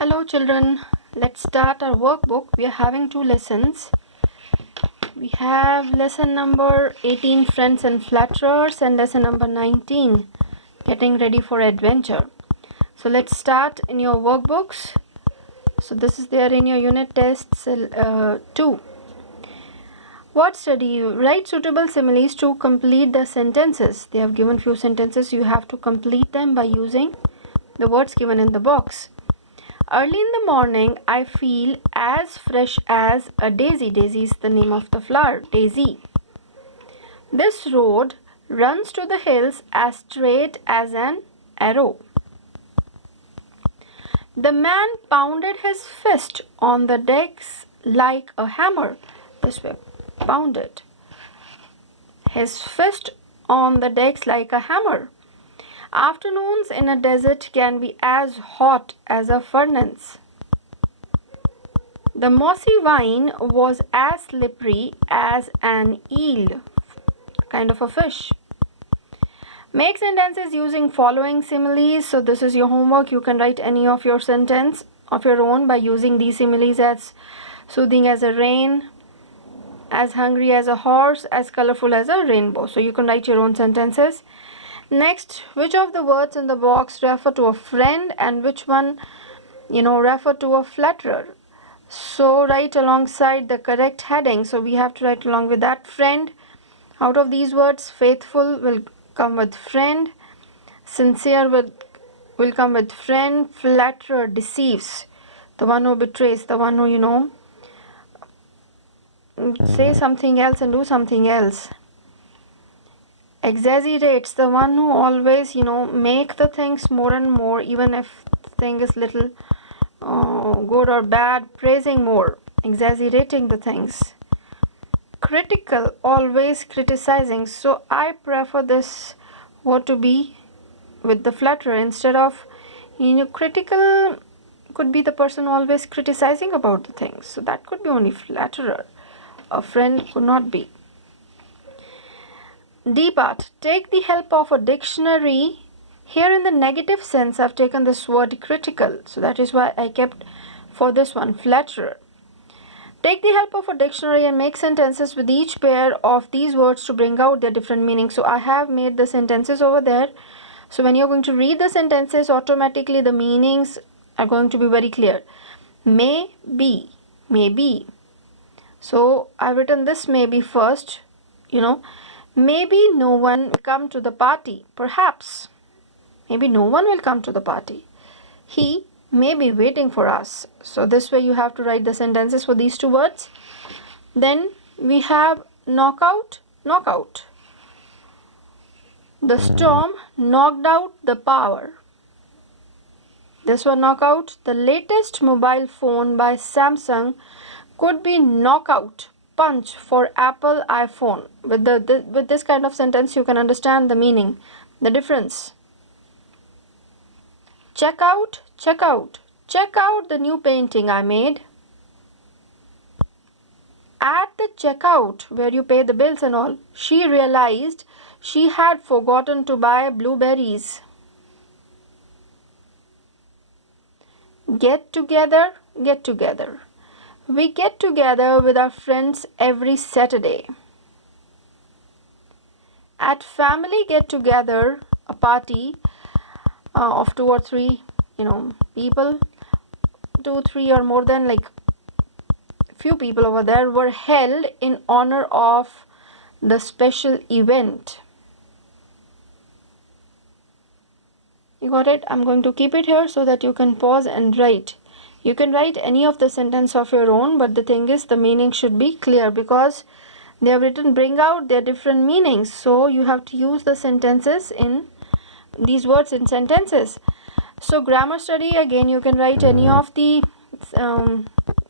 Hello children, let's start our workbook. We are having two lessons. We have lesson number 18, Friends and Flatterers, and lesson number 19, Getting Ready for Adventure. So let's start in your workbooks. So this is there in your unit tests 2. Word study. Write suitable similes to complete the sentences. They have given few sentences. You have to complete them by using the words given in the box. Early in the morning, I feel as fresh as a daisy. Daisy is the name of the flower, daisy. This road runs to the hills as straight as an arrow. The man pounded his fist on the decks like a hammer. This way, pounded his fist on the decks like a hammer. Afternoons in a desert can be as hot as a furnace. The mossy vine was as slippery as an eel, kind of a fish. Make sentences using following similes. So this is your homework. You can write any of your sentence of your own by using these similes: as soothing as a rain, as hungry as a horse, as colorful as a rainbow. So you can write your own sentences. Next, which of the words in the box refer to a friend and which one, refer to a flatterer? So write alongside the correct heading. So we have to write along with that. Friend. Out of these words, faithful will come with friend. Sincere will come with friend. Flatterer, deceives. The one who betrays. The one who, say something else and do something else. Exaggerates, the one who always make the things more and more, even if the thing is little good or bad. Praising more, exaggerating the things. Critical, always criticizing. So I prefer this word to be with the flatterer instead of critical. Could be the person always criticizing about the things, so that could be only flatterer. A friend could not be. D part. Take the help of a dictionary. Here in the negative sense, I've taken this word critical. So that is why I kept for this one flatterer. Take the help of a dictionary and make sentences with each pair of these words to bring out their different meanings. So I have made the sentences over there. So when you're going to read the sentences, automatically the meanings are going to be very clear. May be, maybe. So I've written this maybe first, Maybe no one will come to the party. Perhaps. Maybe no one will come to the party. He may be waiting for us. So this way you have to write the sentences for these two words. Then we have knockout, knockout. The storm knocked out the power. This one knockout. The latest mobile phone by Samsung could be knockout punch for Apple iPhone. With this kind of sentence, you can understand the meaning, the difference. Check out, check out. Check out the new painting I made. At the checkout, where you pay the bills and all, she realized she had forgotten to buy blueberries. Get together, get together. We get together with our friends every Saturday. At family get-together, a party of 2 or 3, people, 2, 3 or more than few people over there were held in honor of the special event. You got it? I'm going to keep it here so that you can pause and write. You can write any of the sentence of your own, but the thing is the meaning should be clear because they have written bring out their different meanings. So you have to use the sentences in these words in sentences. So grammar study, again you can write any of the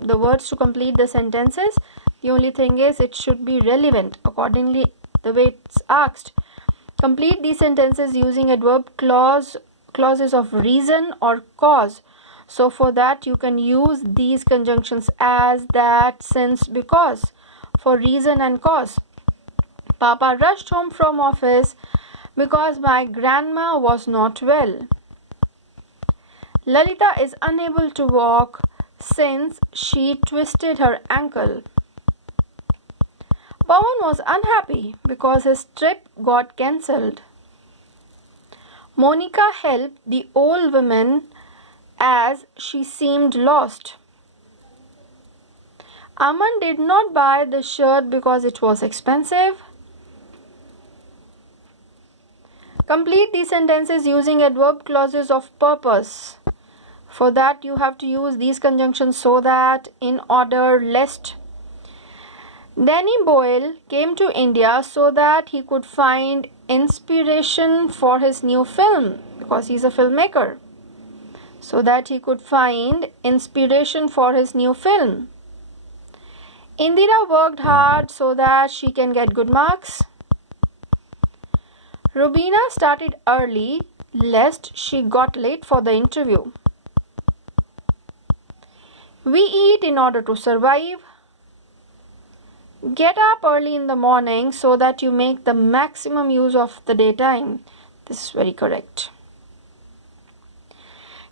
words to complete the sentences. The only thing is it should be relevant accordingly the way it's asked. Complete these sentences using adverb clauses of reason or cause. So for that you can use these conjunctions: as, that, since, because, for reason and cause. Papa rushed home from office because my grandma was not well. Lalita is unable to walk since she twisted her ankle. Pawan was unhappy because his trip got cancelled. Monica helped the old woman as she seemed lost. Aman did not buy the shirt because it was expensive. Complete these sentences using adverb clauses of purpose. For that, you have to use these conjunctions so that in order list. Danny Boyle came to India so that he could find inspiration for his new film, because he's a filmmaker. So that he could find inspiration for his new film. Indira worked hard so that she can get good marks. Rubina started early lest she got late for the interview. We eat in order to survive. Get up early in the morning so that you make the maximum use of the daytime. This is very correct.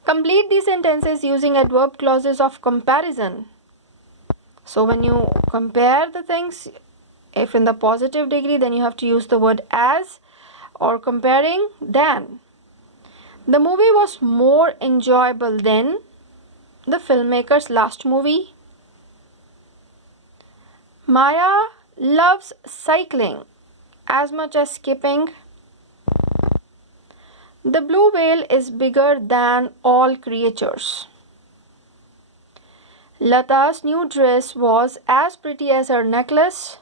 Complete these sentences using adverb clauses of comparison. So when you compare the things, if in the positive degree, then you have to use the word as, or comparing than. The movie was more enjoyable than the filmmaker's last movie. Maya loves cycling as much as skipping. The blue whale is bigger than all creatures. Lata's new dress was as pretty as her necklace.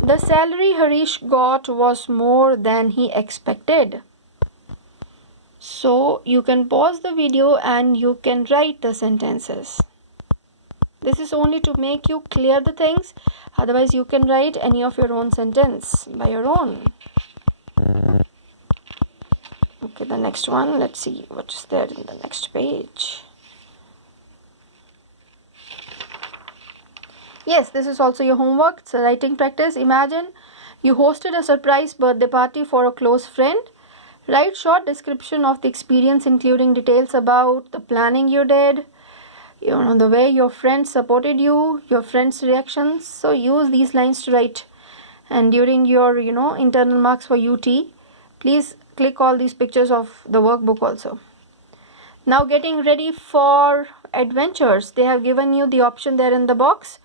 The salary Harish got was more than he expected. So you can pause the video and you can write the sentences. This is only to make you clear the things. Otherwise, you can write any of your own sentence by your own. Okay, the next one. Let's see what is there in the next page. Yes, this is also your homework. It's a writing practice. Imagine you hosted a surprise birthday party for a close friend. Write short description of the experience, including details about the planning you did, the way your friends supported you, your friends' reactions. So use these lines to write. And during your, internal marks for UT, please click all these pictures of the workbook also. Now getting ready for adventures. They have given you the option there in the box.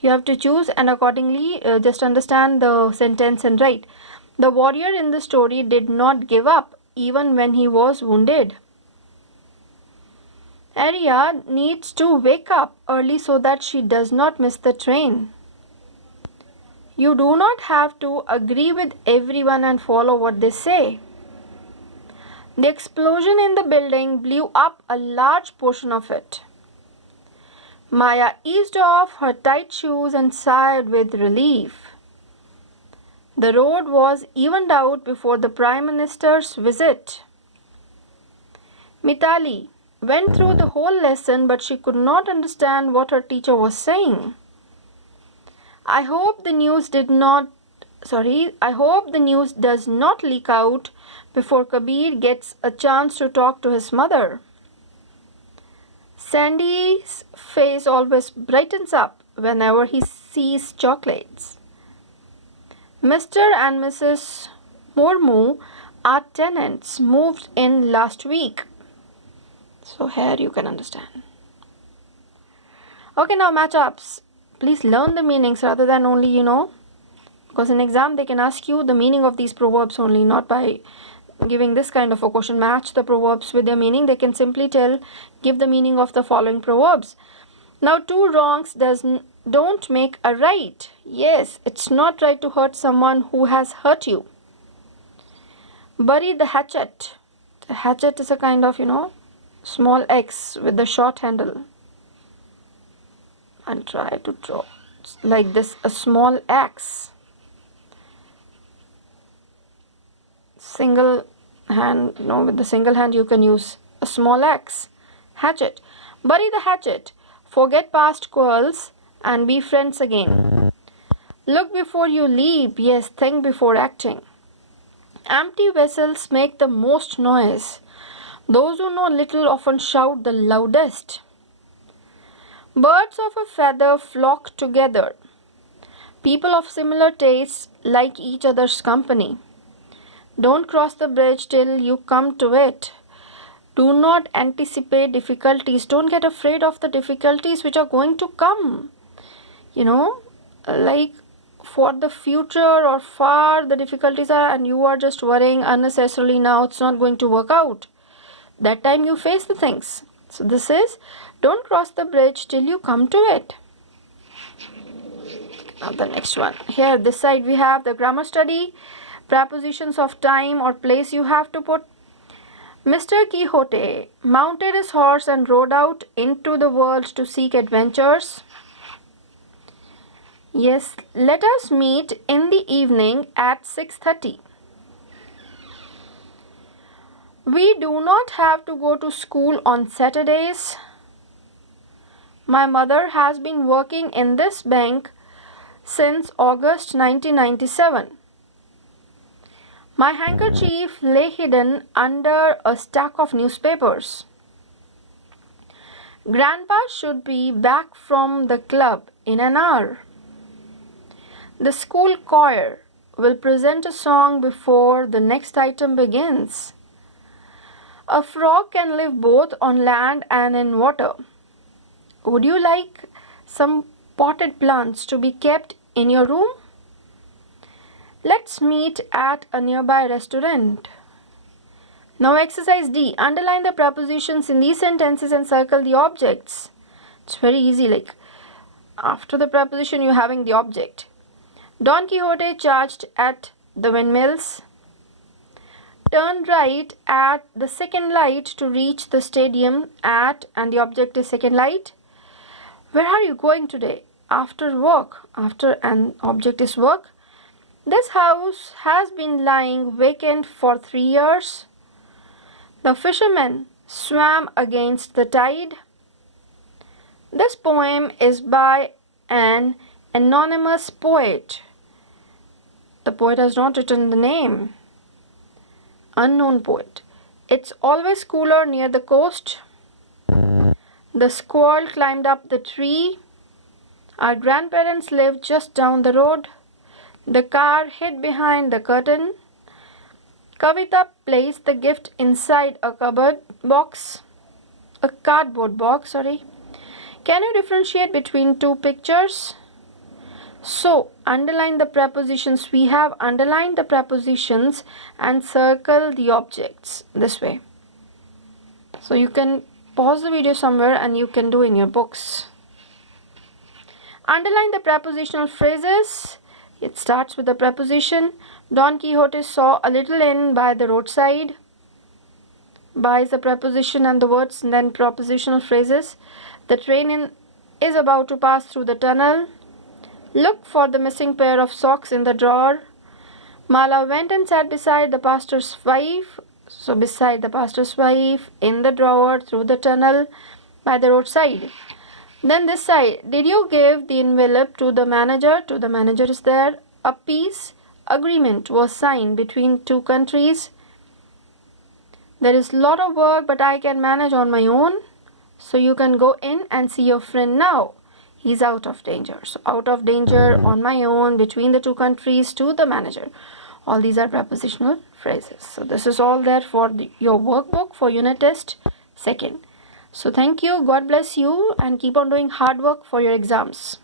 You have to choose and accordingly just understand the sentence and write. The warrior in the story did not give up even when he was wounded. Arya needs to wake up early so that she does not miss the train. You do not have to agree with everyone and follow what they say. The explosion in the building blew up a large portion of it. Maya eased off her tight shoes and sighed with relief. The road was evened out before the Prime Minister's visit. Mitali went through the whole lesson, but she could not understand what her teacher was saying. I hope the news does not leak out before Kabir gets a chance to talk to his mother. Sandy's face always brightens up whenever he sees chocolates. Mr. and Mrs. Murmu are tenants, moved in last week. So here you can understand. Okay, now match-ups. Please learn the meanings rather than only, because in exam they can ask you the meaning of these proverbs only, not by giving this kind of a question. Match the proverbs with their meaning. They can simply give the meaning of the following proverbs. Now, two wrongs don't make a right. Yes, it's not right to hurt someone who has hurt you. Bury the hatchet. The hatchet is a kind of, small X with the short handle. I'll try to draw like this, a small axe. With the single hand you can use a small axe. Hatchet. Bury the hatchet. Forget past quarrels and be friends again. Look before you leap. Yes, think before acting. Empty vessels make the most noise. Those who know little often shout the loudest. Birds of a feather flock together. People of similar tastes like each other's company. Don't cross the bridge till you come to it. Do not anticipate difficulties. Don't get afraid of the difficulties which are going to come. Like for the future or far the difficulties are, and you are just worrying unnecessarily now, it's not going to work out. That time you face the things. So this is, don't cross the bridge till you come to it. Now the next one. Here, this side we have the grammar study. Prepositions of time or place you have to put. Mr. Quixote mounted his horse and rode out into the world to seek adventures. Yes, let us meet in the evening at 6:30. We do not have to go to school on Saturdays. My mother has been working in this bank since August 1997. My handkerchief lay hidden under a stack of newspapers. Grandpa should be back from the club in an hour. The school choir will present a song before the next item begins. A frog can live both on land and in water. Would you like some potted plants to be kept in your room? Let's meet at a nearby restaurant. Now exercise D. Underline the prepositions in these sentences and circle the objects. It's very easy, like after the preposition you're having the object. Don Quixote charged at the windmills. Turn right at the second light to reach the stadium at, and the object is second light. Where are you going today? After work. After, and object is work. This house has been lying vacant for 3 years. The fisherman swam against the tide. This poem is by an anonymous poet. The poet has not written the name. Unknown poet. It's always cooler near the coast. The squirrel climbed up the tree. Our grandparents lived just down the road. The car hid behind the curtain. Kavita placed the gift inside a cardboard box. Can you differentiate between two pictures? So, underline the prepositions. We have underlined the prepositions and circle the objects this way. So, you can pause the video somewhere and you can do in your books. Underline the prepositional phrases. It starts with the preposition. Don Quixote saw a little inn by the roadside. By is the preposition and the words, and then prepositional phrases. The train is about to pass through the tunnel. Look for the missing pair of socks in the drawer. Mala went and sat beside the pastor's wife. So beside the pastor's wife, in the drawer, through the tunnel, by the roadside. Then this side, did you give the envelope to the manager? To the manager is there. A peace agreement was signed between two countries. There is a lot of work, but I can manage on my own. So you can go in and see your friend now. He's out of danger. So out of danger, on my own, between the two countries, to the manager. All these are prepositional phrases. So this is all there for your workbook for unit test 2nd. So thank you. God bless you and keep on doing hard work for your exams.